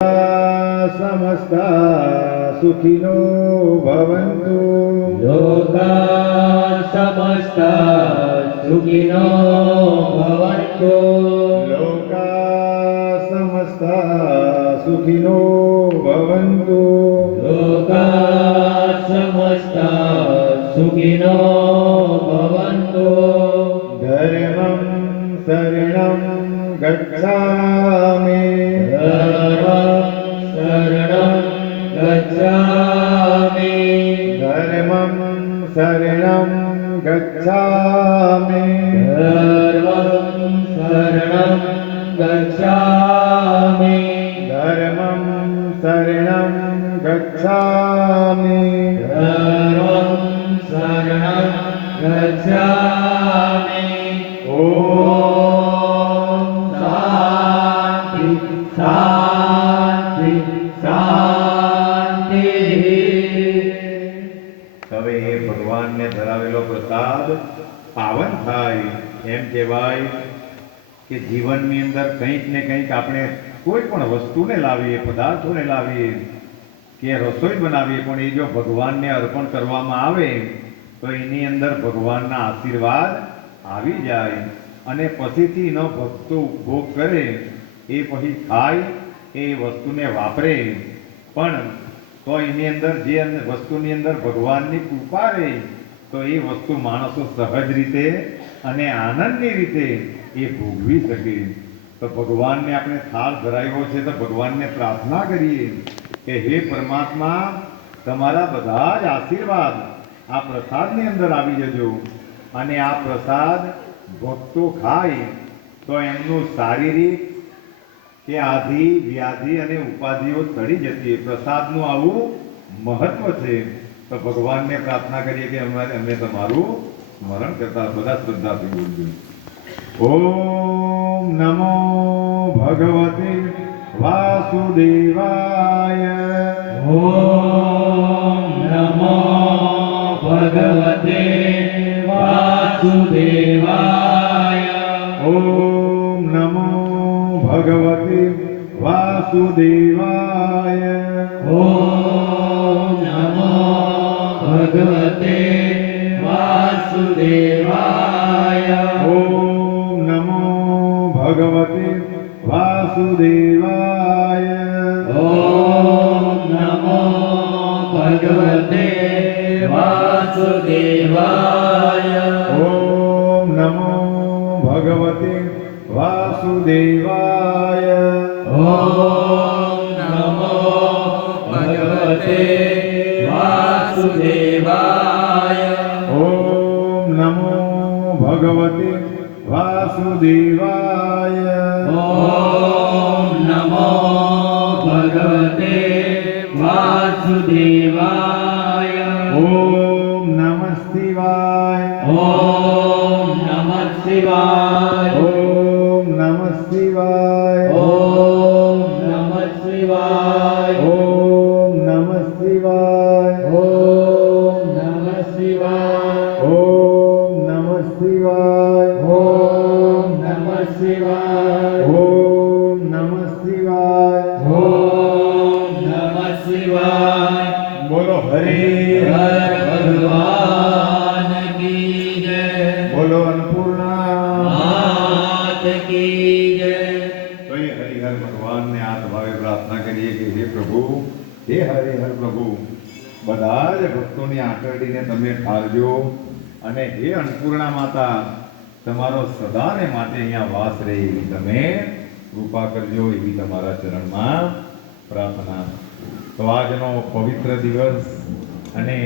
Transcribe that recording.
समस्ता सुखिनो भवन्तु। लोकाः समस्ता सुखिनो भवन्तु। लोकाः समस्ता सुखिनो भवन्तु। लोकाः समस्ता सुखिनो भवन्तु। धर्मं शरणं गच्छामि। शरणं गच्छामि। धर्मं शरणं गच्छामि। धर्मं शरणं गच्छामि। धर्मं शरणं गच्छामि। धर्मं शरणं गच्छामि। ॐ शान्ति शान्ति शान्ति। હવે એ ભગવાનને ધરાવેલો પ્રસાદ પાવન થાય એમ કહેવાય કે જીવનની અંદર કંઈક ને કંઈક આપણે કોઈ પણ વસ્તુને લાવીએ, પદાર્થોને લાવીએ કે રસોઈ બનાવીએ, પણ એ જો ભગવાનને અર્પણ કરવામાં આવે તો એની અંદર ભગવાનના આશીર્વાદ આવી જાય અને પછીથી એનો ભક્તો ઉપભોગ કરે, એ પછી ખાય, એ વસ્તુને વાપરે, પણ તો એની અંદર જે વસ્તુની અંદર ભગવાનની કૃપા રહે તો એ વસ્તુ માણસો સહજ રીતે અને આનંદની રીતે એ ભોગવી શકે. તો ભગવાનને આપણે થાળ ધરાવ્યો છે તો ભગવાનને પ્રાર્થના કરીએ કે હે પરમાત્મા, તમારા બધા જ આશીર્વાદ આ પ્રસાદની અંદર આવી જજો અને આ પ્રસાદ ભક્તો ખાય તો એમનું શારીરિક કે આધિ વ્યાધિ અને ઉપાધિઓ ટળી જતી. પ્રસાદનું આવું મહત્વ છે. તો ભગવાનને પ્રાર્થના કરીએ કે અમે તમારું સ્મરણ કરતા બધા શ્રદ્ધાથી બોલજો. ઓમ નમો ભગવતે વાસુદેવાય. ઓમ નમો ભગવતે વાસુદેવાય. ઓમ નમો ભગવતે વાસુદેવાય. ઓમ નમો ભગવતે વાસુદેવાય. ઓમ નમો ભગવતે વાસુદેવાય. ઓમ નમો ભગવતે વાસુદેવાય. ઓમ નમો ભગવતે વાસુદેવાય. ઓમ નમો ભગવતે વાસુદેવાય. ઓમ નમો ભગવતે વાસુદેવાય. ઓમ નમો ભગવતે વાસુદેવાય. ઓમ નમઃ શિવાય. ઓમ નમઃ શિવાય. ઓમ નમઃ શિવાય. ઓમ નમઃ શિવાય. ઓમ નમઃ શિવાય. ઓમ નમઃ શિવાય. ઓમ નમઃ શિવાય. ઓમ નમઃ શિવાય. ઓમ નમઃ શિવાય. ઓમ નમઃ શિવાય. બોલો હરે હર ભગવાન કી જય. બોલો અન્નપૂર્ણા માત કી જય. તો એ હરિહર ભગવાનને આ ભાવે પ્રાર્થના કરીએ કે હે પ્રભુ, હે હરિહર પ્રભુ, બધા જ ભક્તોની આંકડીને તમે ઠારજો અને હે અન્નપૂર્ણા માતા, તમારો સદાને માટે અહીંયા વાસ રહે એવી તમે કૃપા કરજો, એવી તમારા ચરણમાં પ્રાર્થના. તો આજનો પવિત્ર દિવસ અને